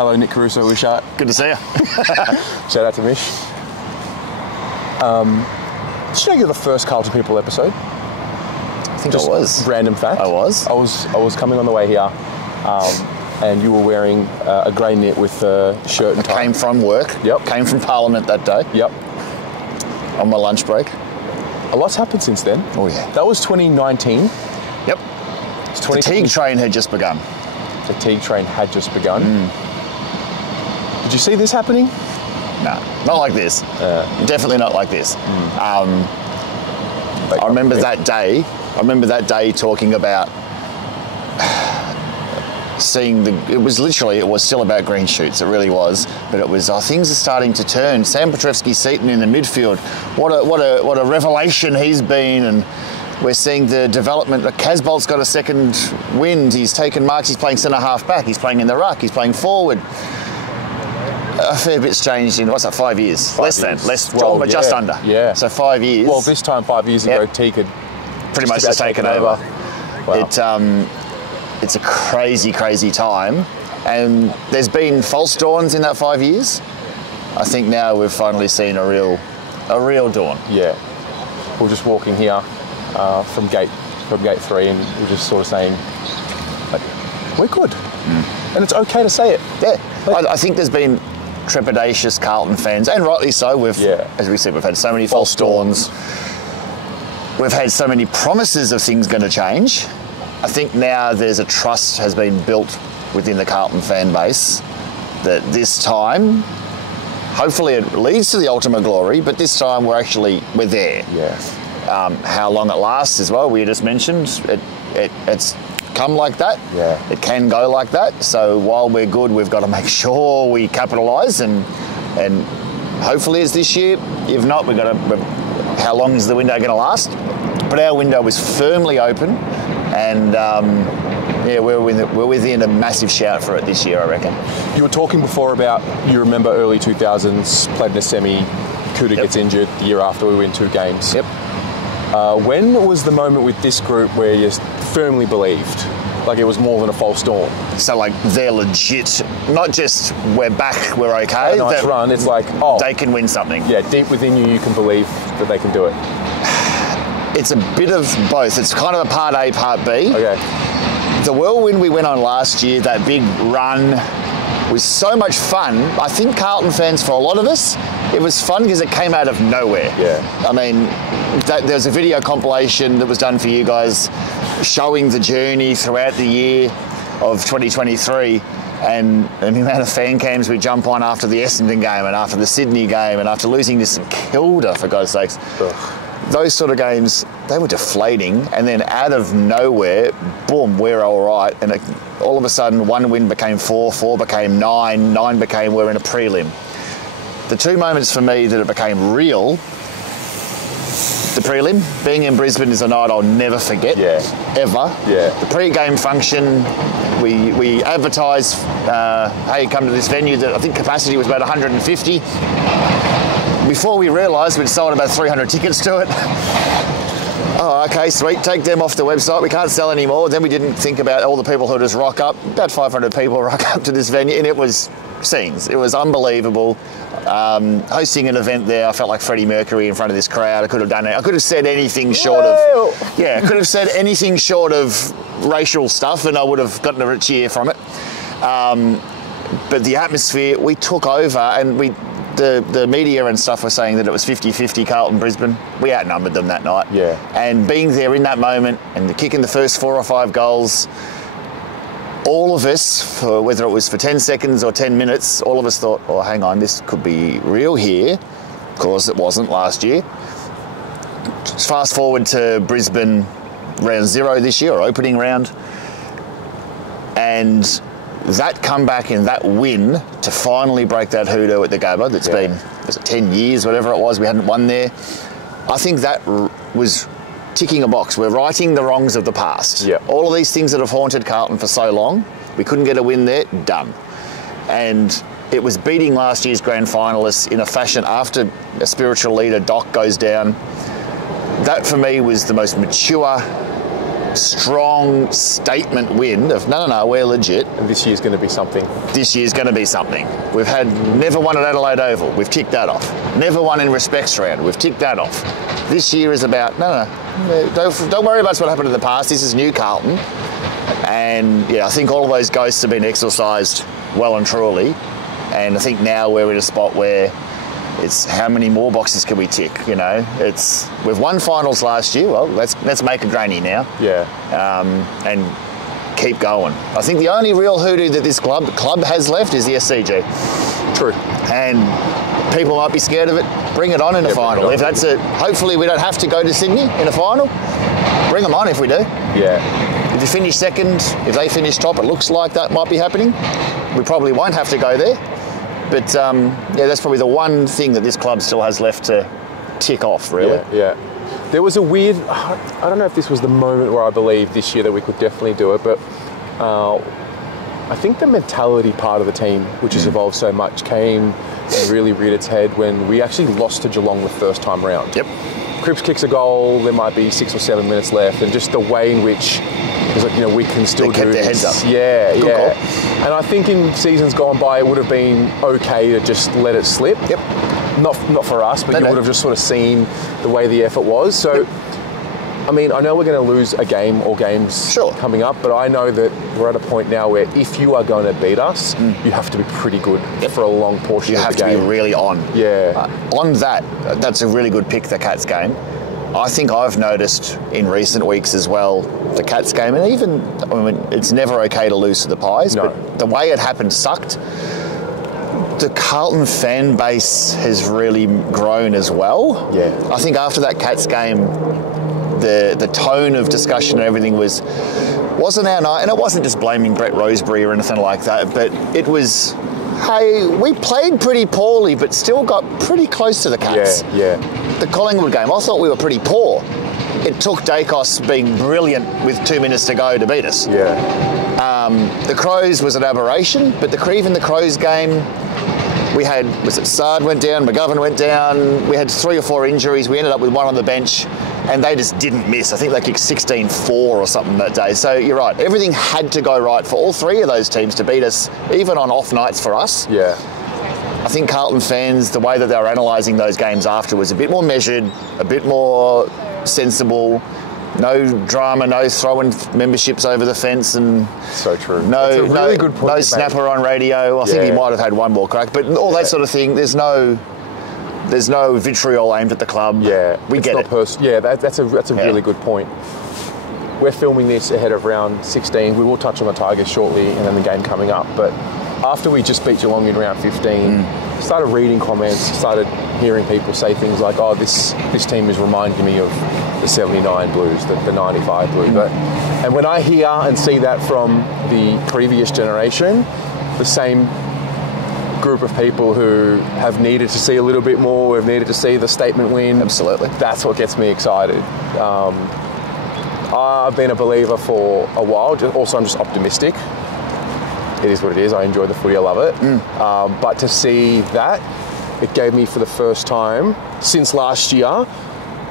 Hello, Nic Caruso-Wishart. Good to see you. Shout out to Mish. Did you know you're the first Carlton People episode? I think I was. Random fact. I was. I was coming on the way here, and you were wearing a grey knit with a shirt and tie. Came from work. Yep. Came from Parliament that day. Yep. On my lunch break. A lot's happened since then. Oh yeah. That was 2019. Yep. It's The fatigue train had just begun. The fatigue train had just begun. Did you see this happening? No, not like this. Definitely not like this. I remember that day. I remember that day talking about seeing it was still about green shoots. It really was. But it was, things are starting to turn. Sam Petrevski-Seton in the midfield. What a revelation he's been. And we're seeing the development. Casbolt's got a second wind. He's taken marks. He's playing centre half back. He's playing in the ruck. He's playing forward. A fair bit's changed in, 5 years? Just under. Yeah. So 5 years. Well, this time 5 years ago, Teague had pretty much just taken over. Wow. It's a crazy, crazy time. And there's been false dawns in that 5 years. I think now we've finally seen a real dawn. Yeah. We're just walking here from gate 3, and we're just sort of saying, like, we're good. And it's okay to say it. Yeah. I think there's been trepidatious Carlton fans, and rightly so. As we said, we've had so many false dawns. We've had so many promises of things going to change. I think now there's a trust has been built within the Carlton fan base that this time, hopefully it leads to the ultimate glory, but this time we're there. Yeah. How long it lasts as well, we just mentioned, it's come like that. Yeah. It can go like that. So while we're good, we've got to make sure we capitalise and hopefully it's this year. If not, we've got to. How long is the window going to last? But our window is firmly open, and we're within a massive shout for it this year, I reckon. You were talking before about, you remember early 2000s, played in a semi, Kuda gets injured, the year after we win 2 games. Yep. When was the moment with this group where you firmly believed, like it was more than a false dawn? So like they're legit, not just we're back, we're okay. Nice run, it's like, they can win something. Yeah, deep within you can believe that they can do it. It's a bit of both. It's kind of a part A, part B. Okay. The whirlwind we went on last year, that big run, was so much fun. I think Carlton fans, for a lot of us, it was fun because it came out of nowhere. Yeah. I mean, there's a video compilation that was done for you guys showing the journey throughout the year of 2023 and the amount of fan cams we jump on after the Essendon game and after the Sydney game and after losing to St Kilda, for God's sakes. Ugh. Those sort of games, they were deflating, and then out of nowhere, boom, we're all right. And all of a sudden, 1 win became 4, 4 became 9, 9 became we're in a prelim. The 2 moments for me that it became real, the prelim, being in Brisbane is a night I'll never forget, ever. Yeah. The pre-game function, we advertised, hey, come to this venue that I think capacity was about 150. Before we realised we'd sold about 300 tickets to it. Oh, okay, sweet, take them off the website. We can't sell any more. Then we didn't think about all the people who just rock up. About 500 people rock up to this venue, and it was scenes. It was unbelievable. Hosting an event there, I felt like Freddie Mercury in front of this crowd. I could have done it. I could have said anything short of... Yeah, I could have said anything short of racial stuff, and I would have gotten a cheer from it. But the atmosphere, we took over, and the media and stuff were saying that it was 50-50 Carlton-Brisbane. We outnumbered them that night. Yeah. And being there in that moment and kicking the first 4 or 5 goals, all of us, whether it was for 10 seconds or 10 minutes, all of us thought, oh, hang on, this could be real here. Of course, it wasn't last year. Fast forward to Brisbane round 0 this year, or opening round. And that comeback and that win to finally break that hoodoo at the Gabba that's been, was it 10 years, whatever it was, we hadn't won there. I think that was ticking a box. We're righting the wrongs of the past. Yeah. All of these things that have haunted Carlton for so long, we couldn't get a win there, done. And it was beating last year's grand finalists in a fashion after a spiritual leader, Doc, goes down. That for me was the most mature strong statement win of no, we're legit. And this year's going to be something. This year's going to be something. We've had never won at Adelaide Oval. We've ticked that off. Never won in respects round. We've ticked that off. This year is about don't worry about what happened in the past. This is new Carlton, and yeah, I think all of those ghosts have been exorcised well and truly. And I think now we're in a spot where it's how many more boxes can we tick? You know, we've won finals last year. Well, let's make a granny now. Yeah. And keep going. I think the only real hoodoo that this club has left is the SCG. True. And people might be scared of it. Bring it on in a final. If that's it, hopefully we don't have to go to Sydney in a final. Bring them on if we do. Yeah. If you finish second, if they finish top, it looks like that might be happening. We probably won't have to go there. But yeah, that's probably the one thing that this club still has left to tick off, really. Yeah. There was a weird, I don't know if this was the moment where I believed this year that we could definitely do it, but I think the mentality part of the team, which has evolved so much, came and really reared its head when we actually lost to Geelong the first time round. Yep. Cripps kicks a goal, there might be 6 or 7 minutes left, and just the way in which it's like, you know, we can still they kept do their this. heads up. Yeah. Good call. And I think in seasons gone by, it would have been okay to just let it slip. Yep. Not for us, but you would have just sort of seen the way the effort was. So, I mean, I know we're going to lose a game or games coming up, but I know that we're at a point now where if you are going to beat us, you have to be pretty good for a long portion of the game. You have to be really on. Yeah. On that's a really good pick, the Cats game. I think I've noticed in recent weeks as well, the Cats game, and even, I mean, it's never okay to lose to the Pies, but the way it happened sucked. The Carlton fan base has really grown as well. Yeah. I think after that Cats game, the tone of discussion and everything wasn't our night, and it wasn't just blaming Brett Roseberry or anything like that, but it was, hey, we played pretty poorly, but still got pretty close to the Cats. Yeah. The Collingwood game, I thought we were pretty poor. It took Dacos being brilliant with 2 minutes to go to beat us. Yeah. The Crows was an aberration, but even the Crows game, we had, Sard went down, McGovern went down, we had 3 or 4 injuries, we ended up with one on the bench, and they just didn't miss. I think they kicked 16-4 or something that day. So you're right, everything had to go right for all 3 of those teams to beat us, even on off nights for us. Yeah. I think Carlton fans, the way that they were analysing those games after was a bit more measured, a bit more sensible. No drama, no throwing memberships over the fence, and so true. No good point, no snapper on radio. I think he might have had one more crack, but all that sort of thing. There's no vitriol aimed at the club. Yeah, we get it. That's a really good point. We're filming this ahead of round 16. We will touch on the Tigers shortly, and then the game coming up. But after we just beat Geelong in round 15, started reading comments, started hearing people say things like, "Oh, this team is reminding me of the 79 Blues, the 95 Blues." And when I hear and see that from the previous generation, the same group of people who have needed to see a little bit more, have needed to see the statement win. Absolutely. That's what gets me excited. I've been a believer for a while. I'm just optimistic. It is what it is. I enjoy the footy. I love it. But to see that, it gave me for the first time since last year.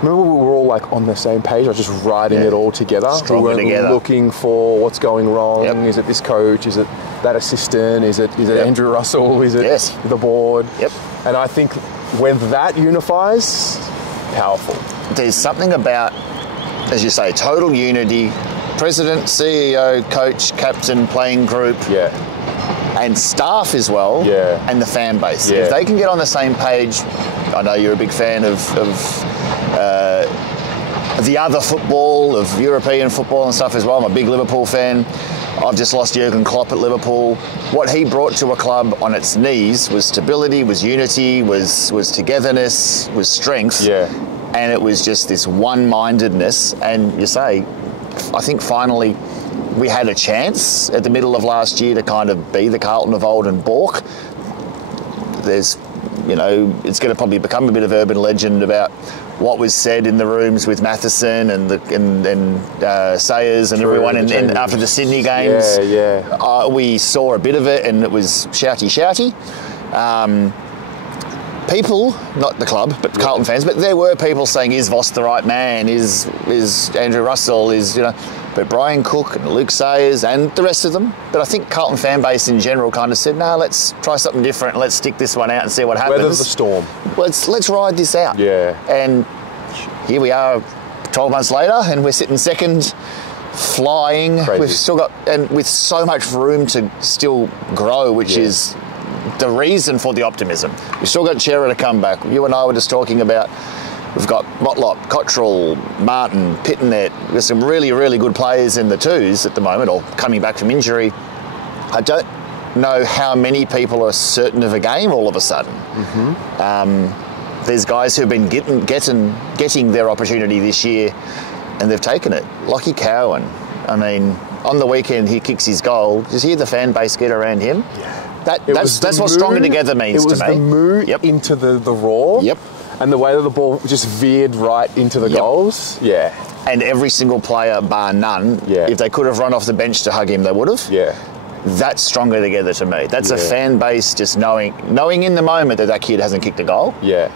Remember, we were all like on the same page. I was just writing it all together. Stronger we weren't together. Looking for what's going wrong. Yep. Is it this coach? Is it that assistant? Is it Andrew Russell? Is it the board? Yep. And I think when that unifies, powerful. There's something about, as you say, total unity. President, CEO, coach, captain, playing group. Yeah. And staff as well. Yeah. And the fan base. Yeah. If they can get on the same page, I know you're a big fan of the other football, of European football and stuff as well. I'm a big Liverpool fan. I've just lost Jurgen Klopp at Liverpool. What he brought to a club on its knees was stability, was unity, was togetherness, was strength. Yeah. And it was just this one-mindedness. And you say, I think finally we had a chance at the middle of last year to kind of be the Carlton of old and balk. There's, it's going to probably become a bit of urban legend about what was said in the rooms with Matheson and Sayers and everyone after the Sydney games. We saw a bit of it and it was shouty. people, not the club, but Carlton fans, but there were people saying, is Voss the right man? Is Andrew Russell? But Brian Cook and Luke Sayers and the rest of them. But I think Carlton fan base in general kind of said, no, let's try something different. Let's stick this one out and see what happens. Weather the storm. Let's ride this out. Yeah. And here we are 12 months later and we're sitting second, flying. Crazy. We've still got, and with so much room to still grow, which is the reason for the optimism. We've still got Chera to come back. You and I were just talking about, we've got Motlop, Cottrell, Martin, Pittonet. There's some really, really good players in the twos at the moment, or coming back from injury. I don't know how many people are certain of a game all of a sudden. There's guys who've been getting their opportunity this year, and they've taken it. Lockie Cowan. I mean, on the weekend he kicks his goal. Did you hear the fan base get around him? Yeah. That's what stronger together means to me. It was the move into the raw. Yep. And the way that the ball just veered right into the goals. Yeah. And every single player, bar none, if they could have run off the bench to hug him, they would have. Yeah. That's stronger together to me. That's a fan base just knowing in the moment that kid hasn't kicked a goal. Yeah.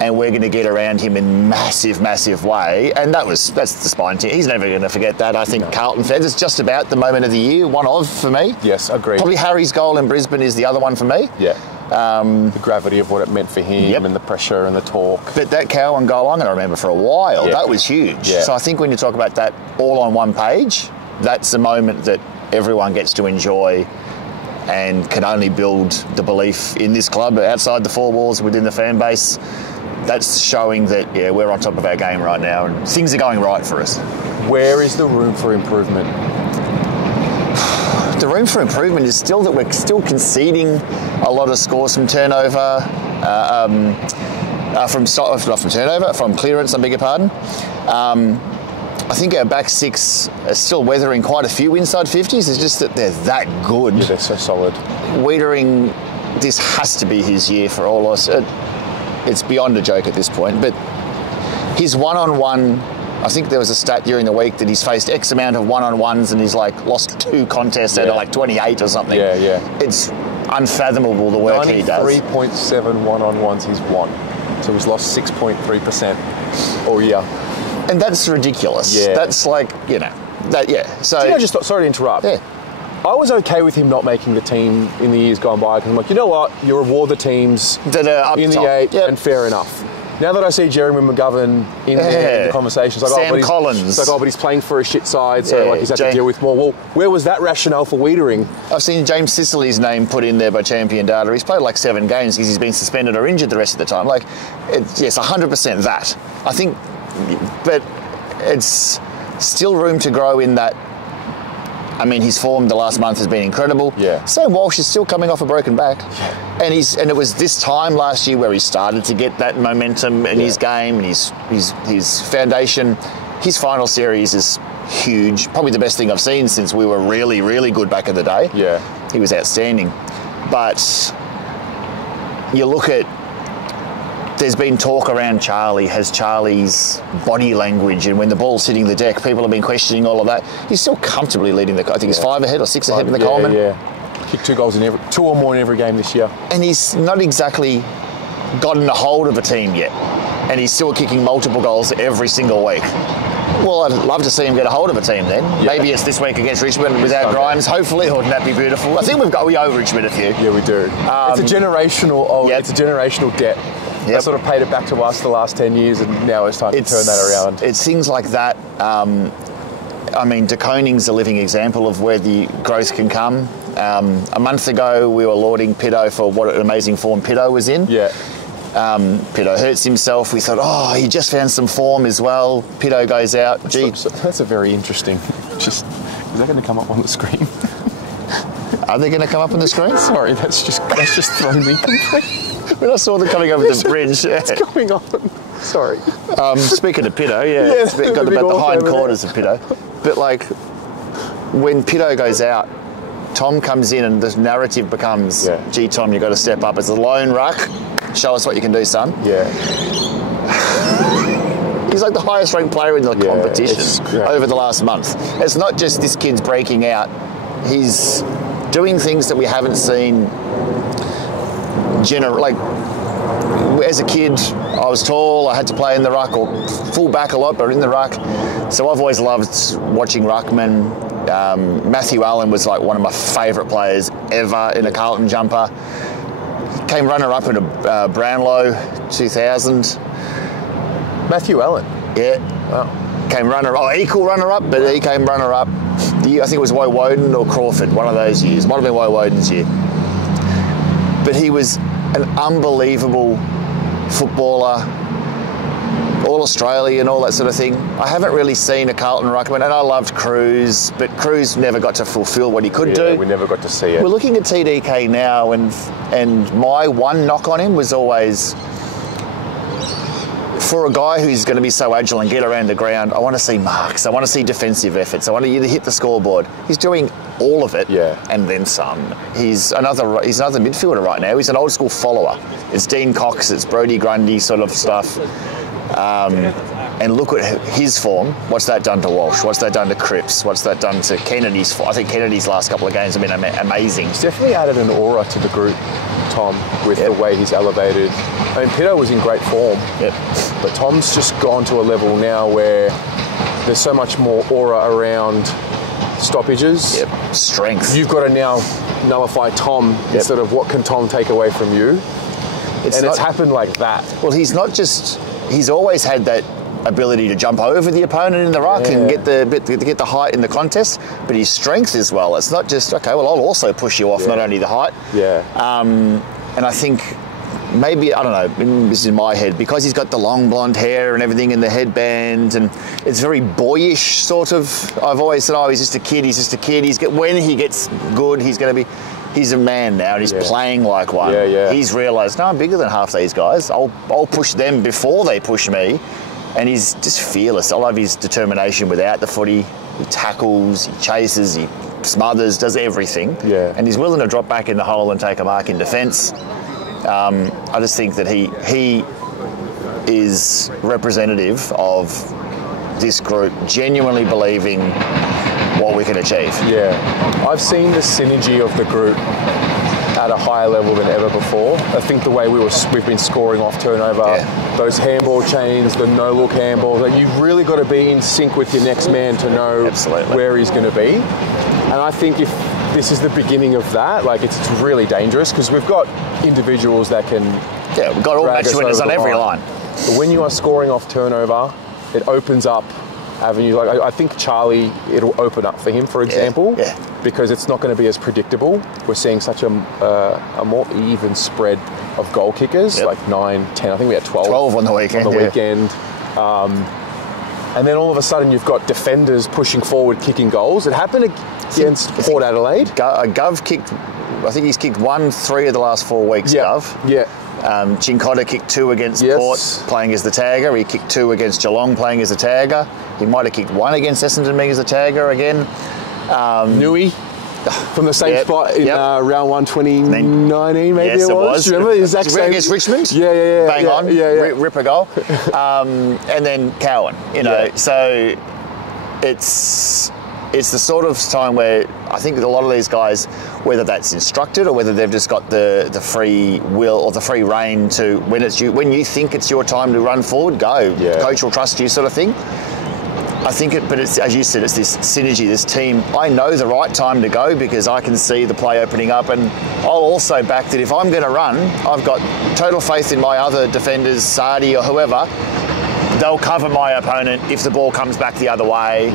And we're going to get around him in massive, massive way. And that's the spine team. He's never going to forget that. I think Carlton fans, it's just about the moment of the year, one of for me. Yes, agreed. Probably Harry's goal in Brisbane is the other one for me. Yeah. The gravity of what it meant for him and the pressure and the talk. But that Cowan goal, I'm going to remember for a while. That was huge. Yeah. So I think when you talk about that all on one page, that's a moment that everyone gets to enjoy and can only build the belief in this club outside the four walls within the fan base. That's showing that, we're on top of our game right now and things are going right for us. Where is the room for improvement? The room for improvement is still that we're still conceding a lot of scores from turnover, from clearance, I beg your pardon. I think our back six are still weathering quite a few inside 50s. It's just that they're that good. Yeah, they're so solid. Wiedering, this has to be his year for all us. It's beyond a joke at this point, but his one-on-one, I think there was a stat during the week that he's faced X amount of one-on-ones and he's lost 2 contests out of 28 or something. Yeah, yeah. It's unfathomable the work he does. 93.7 one-on-ones he's won. So he's lost 6.3% all year. And that's ridiculous. Yeah. That's So, sorry to interrupt. Yeah. I was okay with him not making the team in the years gone by because I'm like, you know what? You reward the teams that are up in top. The 8 and fair enough. Now that I see Jeremy McGovern in there in the conversations, like, Sam Collins. It's like, but he's playing for a shit side, so he's had to deal with more. Well, where was that rationale for Wiedering? I've seen James Sicily's name put in there by Champion Data. He's played 7 games because he's been suspended or injured the rest of the time. Yes, 100% that. I think, but it's still room to grow in that. I mean, his form the last month has been incredible. Yeah. Sam Walsh is still coming off a broken back. Yeah. And it was this time last year where he started to get that momentum in his game and his foundation. His final series is huge. Probably the best thing I've seen since we were really, really good back in the day. Yeah. He was outstanding. But you look at, there's been talk around Charlie. Has Charlie's body language and when the ball's hitting the deck, people have been questioning all of that. He's still comfortably leading I think he's 5 ahead or 6 ahead in the Coleman. Yeah, kicked 2 goals in 2 or more in every game this year. And he's not exactly gotten a hold of a team yet. And he's still kicking multiple goals every single week. Well, I'd love to see him get a hold of a team then. Yeah. Maybe it's this week against Richmond without Grimes. Hopefully, wouldn't that be beautiful? I think we owe Richmond a few. Yeah, we do. It's a generational debt. They sort of paid it back to us the last 10 years and now it's time to turn that around. It's things like that. I mean, De Koning's a living example of where the growth can come. A month ago, we were lauding Pitto for what an amazing form Pitto was in. Yeah. Pitto hurts himself. We thought, he just found some form as well. Pitto goes out. So that's a very interesting. Is that going to come up on the screen? Are they going to come up on the screen? Sorry, that's just thrown me completely. When I saw them coming over the bridge. What's going on? Sorry. Speaking of Pitto, got about the hind quarters of Pitto. But when Pitto goes out, Tom comes in and the narrative becomes, gee, Tom, you've got to step up. It's a lone ruck. Show us what you can do, son. Yeah. He's the highest ranked player in the competition over the last month. It's not just this kid's breaking out. He's doing things that we haven't seen as a kid, I was tall. I had to play in the ruck or full back a lot, but in the ruck. So I've always loved watching ruckmen. Matthew Allen was like one of my favourite players ever in a Carlton jumper. Came runner-up in a Brownlow 2000. Matthew Allen? Yeah. Wow. Came equal runner-up, but he came runner-up. I think it was Woden or Crawford, one of those years. Might have been Woden's year. But he was an unbelievable footballer, All-Australian, all that sort of thing. I haven't really seen a Carlton ruckman, and I loved Cruz, but Cruz never got to fulfil what he could do. We never got to see it. We're looking at TDK now, and my one knock on him was always, for a guy who's going to be so agile and get around the ground, I want to see marks, I want to see defensive efforts, I want you to hit the scoreboard. He's doing all of it, and then some. He's another midfielder right now. He's an old school follower. It's Dean Cox, it's Brodie Grundy sort of stuff. And look at his form. What's that done to Walsh? What's that done to Cripps? What's that done to Kennedy's? I think Kennedy's last couple of games have been amazing. He's definitely added an aura to the group, Tom, with the way he's elevated. I mean, Pitto was in great form, but Tom's just gone to a level now where there's so much more aura around stoppages. Strength. You've got to now nullify Tom instead of what can Tom take away from you. It's happened like that. Well, he's always had that ability to jump over the opponent in the ruck and get the height in the contest, but his strength as well. It's not just, okay, well, I'll also push you off, not only the height. And I think maybe, I don't know, this is in my head, because he's got the long blonde hair and everything and the headband, and it's very boyish sort of. I've always said, oh, he's just a kid. When he gets good, he's a man now, and he's playing like one. He's realised, no, I'm bigger than half these guys. I'll push them before they push me. And he's just fearless. I love his determination without the footy. He tackles, he chases, he smothers, does everything. And he's willing to drop back in the hole and take a mark in defence. I just think that he is representative of this group genuinely believing what we can achieve. I've seen the synergy of the group at a higher level than ever before. I think the way we've been scoring off turnover, those handball chains, the no-look handballs, like you've really got to be in sync with your next man to know where he's going to be. And I think if this is the beginning of that, like it's really dangerous because we've got individuals that can we've got all match winners on every line. But when you are scoring off turnover, it opens up avenues. Like I think Charlie, it'll open up for him, for example, because it's not going to be as predictable. We're seeing such a more even spread of goal kickers, like 9, 10. I think we had 12 on the weekend. And then all of a sudden you've got defenders pushing forward, kicking goals. It happened against Port Adelaide. Gov kicked, I think he's kicked 3 of the last 4 weeks, Gov. Chincotta kicked 2 against Port, playing as the tagger. He kicked 2 against Geelong, playing as a tagger. He might have kicked 1 against Essendon, being as a tagger again. Nui from the same spot in round 1 2019, maybe it was. Do you remember the exact same? Against Richmond? Bang on. Rip a goal. And then Cowan, So it's the sort of time where I think that a lot of these guys, whether that's instructed or whether they've just got the free will or the free rein to, when you think it's your time to run forward, go. Coach will trust you, sort of thing. I think but it's, as you said, it's this synergy, this team. I know the right time to go because I can see the play opening up, and I'll also back that if I'm going to run, I've got total faith in my other defenders, Sardi or whoever. They'll cover my opponent if the ball comes back the other way.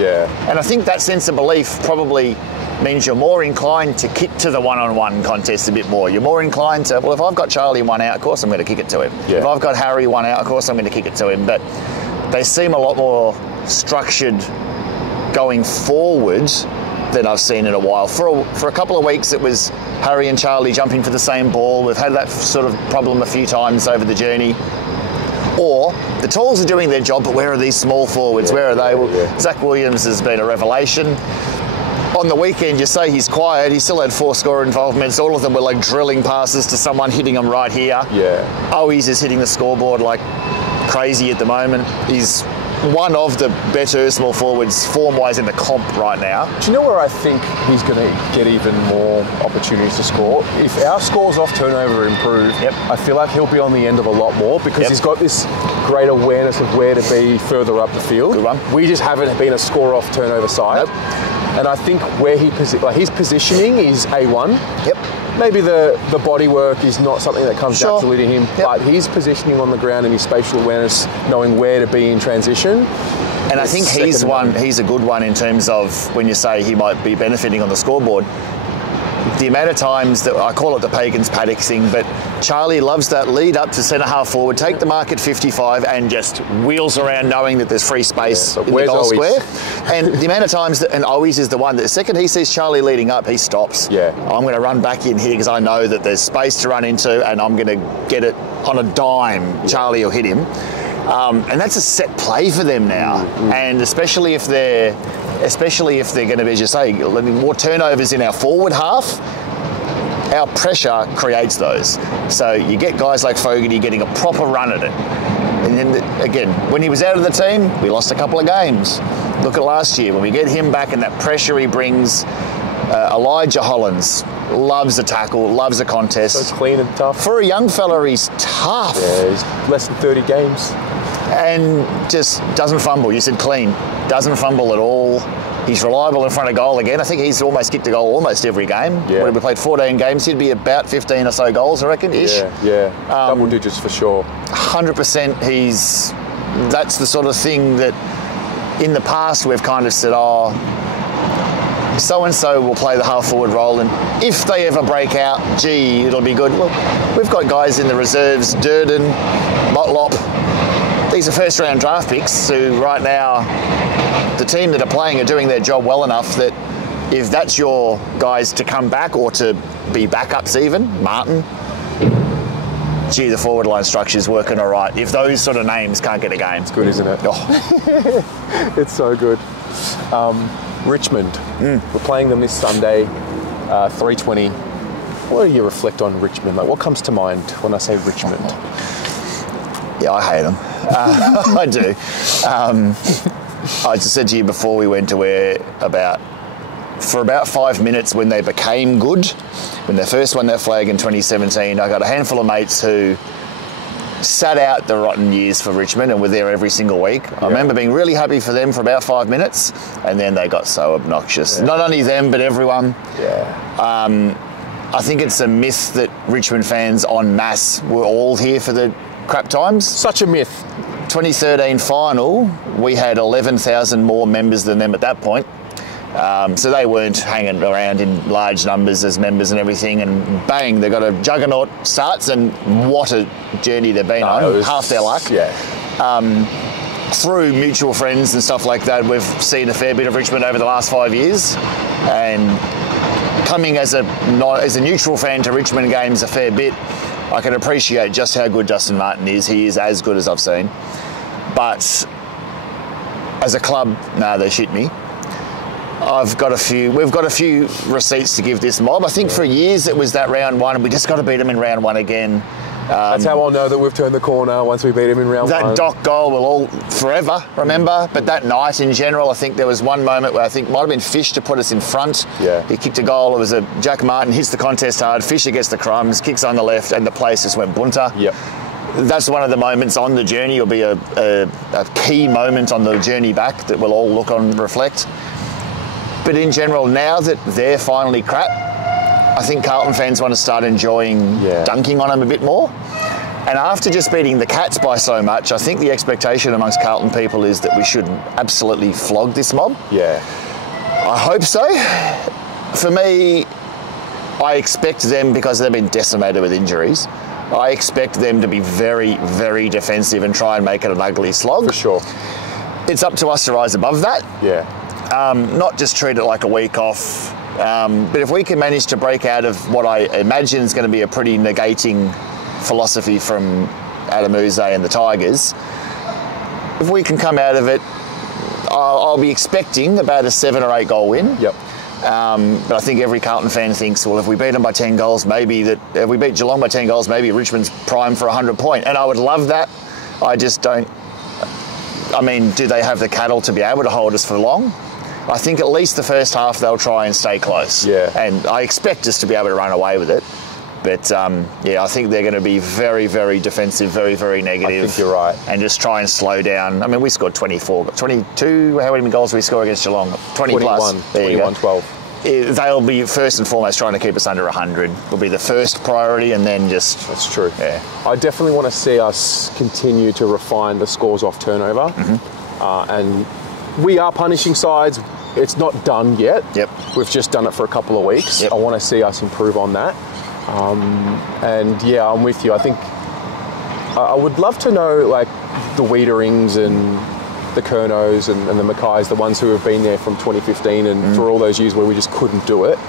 And I think that sense of belief probably means you're more inclined to kick to the one-on-one contest a bit more. You're more inclined to, well, if I've got Charlie 1 out, of course I'm going to kick it to him. If I've got Harry 1 out, of course I'm going to kick it to him. But they seem a lot more structured going forward than I've seen in a while. For a couple of weeks it was Harry and Charlie jumping for the same ball. We've had that sort of problem a few times over the journey. Or the talls are doing their job, but where are these small forwards? Where are they? Well, Zach Williams has been a revelation. On the weekend, you say he's quiet. He still had 4 score involvements. All of them were like drilling passes to someone, hitting them right here. Owies is hitting the scoreboard like crazy at the moment. He's one of the better small forwards form-wise in the comp right now. Do you know where I think he's going to get even more opportunities to score? If our scores off turnover improve, I feel like he'll be on the end of a lot more because he's got this great awareness of where to be further up the field. Good one. We just haven't been a score off turnover side. And I think where his positioning is A1. Maybe the body work is not something that comes naturally to him, but his positioning on the ground and his spatial awareness, knowing where to be in transition. And I think he's a good one in terms of when you say he might be benefiting on the scoreboard. The amount of times that I call it the Pagans paddocksing, but Charlie loves that lead up to centre half forward, take the mark at 55 and just wheels around knowing that there's free space in the goal square. And the amount of times and always is the one that the second he sees Charlie leading up, he stops. I'm going to run back in here because I know that there's space to run into and I'm going to get it on a dime. Charlie will hit him. And that's a set play for them now. And especially if they're going to be, as you say, more turnovers in our forward half, our pressure creates those. So you get guys like Fogarty getting a proper run at it. And then, again, when he was out of the team, we lost a couple of games. Look at last year. When we get him back and that pressure he brings, Elijah Hollins loves a tackle, loves a contest. So clean and tough. For a young fella, he's tough. Yeah, he's less than 30 games. And just doesn't fumble. You said clean. Doesn't fumble at all. He's reliable in front of goal again. I think he's almost kicked a goal almost every game. When we played 14 games, he'd be about 15 or so goals, I reckon, ish. Double digits for sure. 100%. That's the sort of thing that in the past we've kind of said, oh, so-and-so will play the half-forward role, and if they ever break out, gee, it'll be good. Well, we've got guys in the reserves, Durden, Motlop. These are first-round draft picks who right now, the team that are playing are doing their job well enough that if that's your guys to come back or to be backups even, Martin, gee, the forward line structure's working all right. If those sort of names can't get a game. It's good, isn't it? Oh. It's so good. Richmond. We're playing them this Sunday, 3:20. What do you reflect on Richmond? Like, what comes to mind when I say Richmond? Yeah, I hate them. I do. I just said to you before we went to where for about 5 minutes when they became good, when they first won that flag in 2017, I got a handful of mates who sat out the rotten years for Richmond and were there every single week. I remember being really happy for them for about 5 minutes, and then they got so obnoxious. Not only them, but everyone. I think it's a myth that Richmond fans en masse were all here for the crap times. Such a myth. 2013 final, we had 11,000 more members than them at that point. So they weren't hanging around in large numbers as members and everything, and bang, they got a juggernaut starts, and what a journey they've been on, half their luck. Through mutual friends and stuff like that, we've seen a fair bit of Richmond over the last 5 years, and coming as a neutral fan to Richmond games a fair bit, I can appreciate just how good Justin Martin is. He is as good as I've seen. But as a club, they shit me. We've got a few receipts to give this mob. I think for years it was that round one, and we just got to beat them in round one again. That's how I'll know that we've turned the corner once we beat them in round one. That Doc goal will all forever remember, but that night in general, I think there was one moment where I think might have been Fish to put us in front. He kicked a goal. It was a Jack Martin hits the contest hard. Fisher gets the crumbs, kicks on the left, and the place just went bunter. That's one of the moments on the journey. It'll be a key moment on the journey back that we'll all look on and reflect. But in general, now that they're finally crap, I think Carlton fans want to start enjoying dunking on them a bit more. And after just beating the Cats by so much, I think the expectation amongst Carlton people is that we should absolutely flog this mob. I hope so. For me, I expect them, because they've been decimated with injuries, I expect them to be very, very defensive and try and make it an ugly slog. For sure. It's up to us to rise above that. Not just treat it like a week off. But if we can manage to break out of what I imagine is going to be a pretty negating philosophy from Adam Uze and the Tigers, if we can come out of it, I'll be expecting about a 7 or 8 goal win. But I think every Carlton fan thinks, well, if we beat them by 10 goals, if we beat Geelong by 10 goals, maybe Richmond's prime for 100 point. And I would love that. I just don't. I mean, do they have the cattle to be able to hold us for long? I think at least the first half they'll try and stay close. Yeah. And I expect us to be able to run away with it. But, yeah, I think they're going to be very, very defensive, very, very negative. I think you're right. And just try and slow down. I mean, we scored 22, how many goals did we score against Geelong? 20 plus. 21-12. They'll be first and foremost trying to keep us under 100. Will be the first priority, and then just... That's true. Yeah. I definitely want to see us continue to refine the scores off turnover. And we are punishing sides. It's not done yet. Yep. We've just done it for a couple of weeks. Yep. I want to see us improve on that. And yeah, I'm with you. I think I would love to know, like, the Wiederings and the Kernos and the Mackays, the ones who have been there from 2015 and for all those years where we just couldn't do it.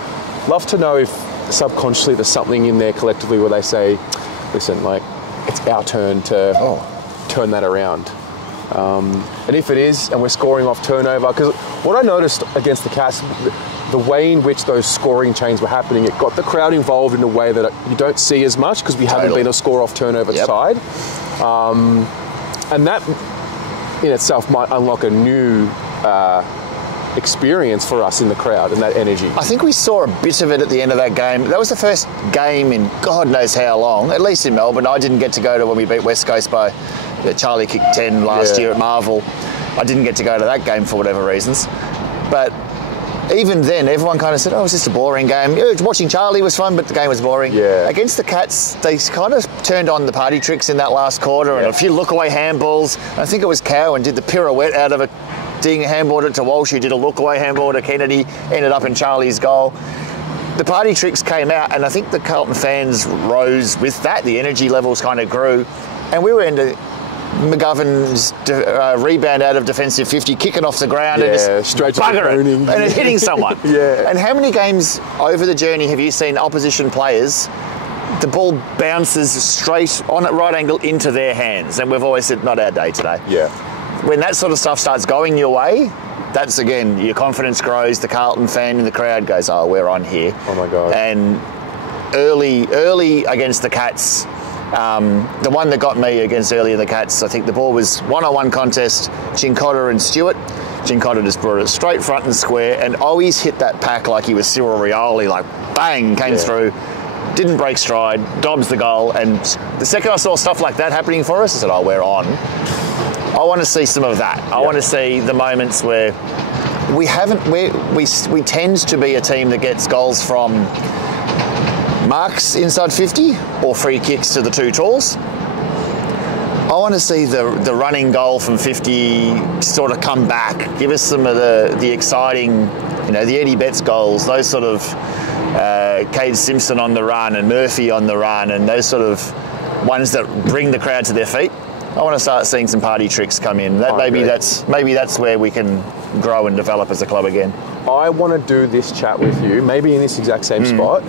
Love to know if subconsciously there's something in there collectively where they say, listen, like, it's our turn to turn that around. And if it is, and we're scoring off turnover, because what I noticed against the Cats, the way in which those scoring chains were happening, it got the crowd involved in a way that you don't see as much because we haven't been a score off turnover side. And that in itself might unlock a new experience for us in the crowd and that energy. I think we saw a bit of it at the end of that game. That was the first game in God knows how long, at least in Melbourne. I didn't get to go to when we beat West Coast by Charlie kicked 10 last year at Marvel. I didn't get to go to that game for whatever reasons. But even then, everyone kind of said, oh, it's just a boring game. Yeah, watching Charlie was fun, but the game was boring. Yeah. Against the Cats, they kind of turned on the party tricks in that last quarter and a few look-away handballs. I think it was Cowan did the pirouette out of a ding, handballed it to Walsh, who did a look-away handball to Kennedy, ended up in Charlie's goal. The party tricks came out, and I think the Carlton fans rose with that. The energy levels kind of grew, and we were into McGovern's rebound out of defensive 50, kicking off the ground and just straight to bugger it and it hitting someone. Yeah. And how many games over the journey have you seen opposition players, the ball bounces straight on at right angle into their hands? And we've always said, not our day today. Yeah. When that sort of stuff starts going your way, that's, again, your confidence grows. The Carlton fan in the crowd goes, oh, we're on here. Oh, my God. And early against the Cats, the one that got me against early in the Cats, I think the ball was one-on-one contest, Cincotta and Stewart. Cincotta just brought it straight front and square, and always hit that pack like he was Cyril Rioli, like bang, came through, didn't break stride, Dobbs the goal, and the second I saw stuff like that happening for us, I said, oh, we're on. I want to see some of that. I want to see the moments where we tend to be a team that gets goals from marks inside 50 or free kicks to the two talls. I want to see the running goal from 50 sort of come back, give us some of the exciting, the Eddie Betts goals, those sort of Cade Simpson on the run and Murphy on the run, and those sort of ones that bring the crowd to their feet. I want to start seeing some party tricks come in. Maybe that's where we can grow and develop as a club again. I want to do this chat with you, maybe in this exact same spot,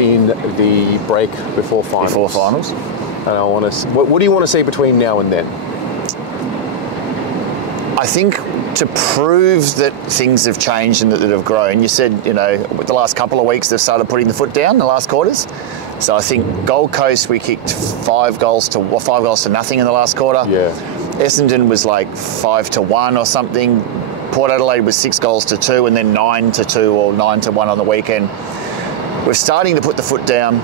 in the break before finals. And I want to. What do you want to see between now and then? I think to prove that things have changed and that have grown. You said, the last couple of weeks they've started putting the foot down in the last quarters. So I think Gold Coast, we kicked 5 goals to nothing in the last quarter. Yeah. Essendon was like 5-1 or something. Port Adelaide was 6 goals to 2, and then 9-2 or 9-1 on the weekend. We're starting to put the foot down.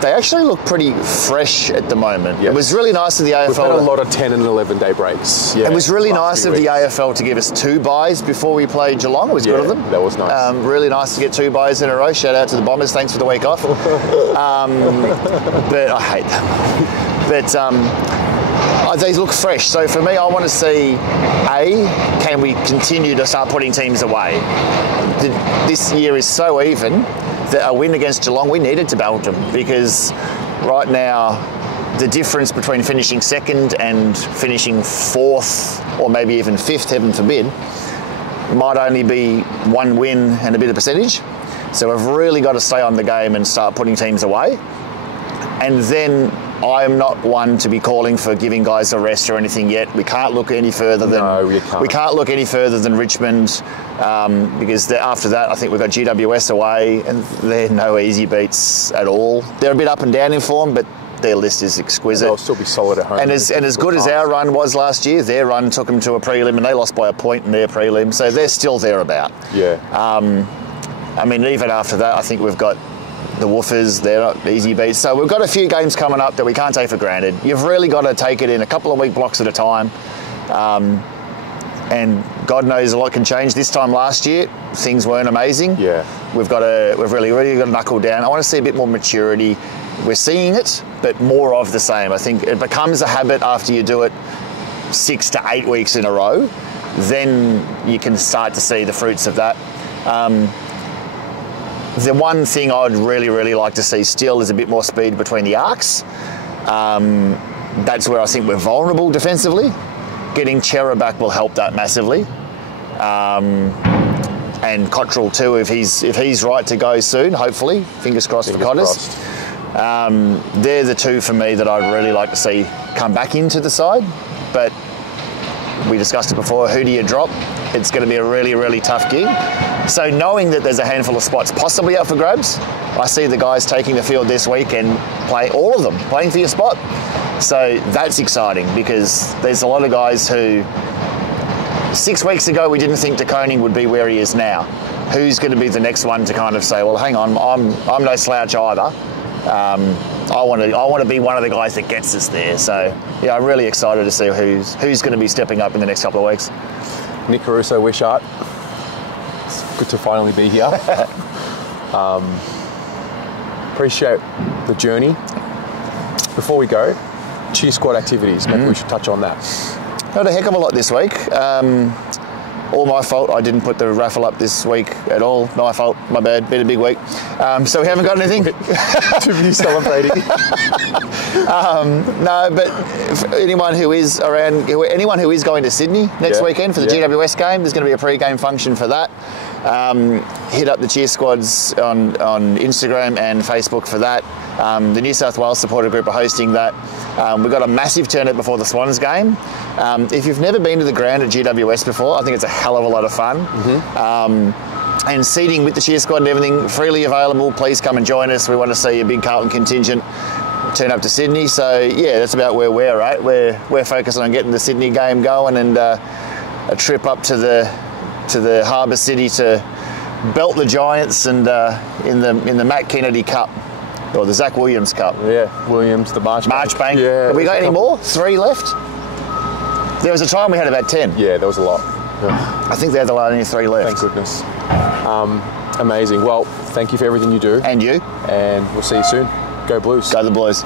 They actually look pretty fresh at the moment. Yes. It was really nice of the AFL. We've had a lot of 10 and 11 day breaks. Yeah, it was really nice of the AFL to give us 2 byes before we played Geelong. It was good of them. That was nice. Really nice to get 2 byes in a row. Shout out to the Bombers. Thanks for the week off. But I hate them. But they look fresh. So for me, I want to see, can we continue to start putting teams away? This year is so even that a win against Geelong, we needed to belt them, because right now the difference between finishing second and finishing 4th or maybe even 5th, heaven forbid, might only be 1 win and a bit of percentage. So we've really got to stay on the game and start putting teams away. And then I'm not one to be calling for giving guys a rest or anything yet. We can't look any further than we can't look any further than Richmond, because after that I think we've got GWS away, and they're no easy beats at all. They're a bit up and down in form, but their list is exquisite. They'll still be solid at home. And as good as our run was last year, their run took them to a prelim, and they lost by a point in their prelim, so they're still thereabout. Yeah. I mean, even after that, I think we've got the Woofers, they're not easy beats. So we've got a few games coming up that we can't take for granted. You've really got to take it in a couple of week blocks at a time. And God knows a lot can change. This time last year, things weren't amazing. Yeah. We've really got to knuckle down. I want to see a bit more maturity. We're seeing it, but more of the same. I think it becomes a habit after you do it 6 to 8 weeks in a row. Then you can start to see the fruits of that. The one thing I'd really like to see still is a bit more speed between the arcs. That's where I think we're vulnerable defensively. Getting Chera back will help that massively. And Cottrell too, if he's right to go soon, hopefully. Fingers crossed for Cotters. They're the two for me that I'd really like to see come back into the side. But we discussed it before, who do you drop? It's going to be a really tough gig. So knowing that there's a handful of spots possibly up for grabs, I see the guys taking the field this week and all of them playing for your spot. So that's exciting because there's a lot of guys who 6 weeks ago we didn't think De Koning would be where he is now. Who's going to be the next one to kind of say, well, hang on, I'm no slouch either. I want to be one of the guys that gets us there. So yeah, I'm really excited to see who's going to be stepping up in the next couple of weeks. Nic Caruso-Wishart. It's good to finally be here. Appreciate the journey. Before we go, Cheer Squad activities. Maybe we should touch on that. Not a heck of a lot this week. All my fault. I didn't put the raffle up this week at all. My fault. My bad. Been a big week. So we haven't got anything. To be celebrating. No, but anyone who is around, anyone who is going to Sydney next weekend for the GWS game, there's going to be a pre-game function for that. Hit up the Cheer Squads on Instagram and Facebook for that. The New South Wales supporter group are hosting that. We've got a massive turnout before the Swans game. If you've never been to the ground at GWS before, I think it's a hell of a lot of fun. And seating with the Cheer Squad and everything freely available. Please come and join us. We want to see a big Carlton contingent turn up to Sydney. So yeah, that's about where we're at. We're focusing on getting the Sydney game going and a trip up to the Harbour City to belt the Giants and in the Matt Kennedy Cup. Or the Zach Williams Cup. Yeah, Williams, the Marchbank. Yeah, have we got any more? 3 left? There was a time we had about 10. Yeah, there was a lot. I think they're the only 3 left. Thank goodness. Amazing. Well, thank you for everything you do. And you. And we'll see you soon. Go Blues. Go the Blues.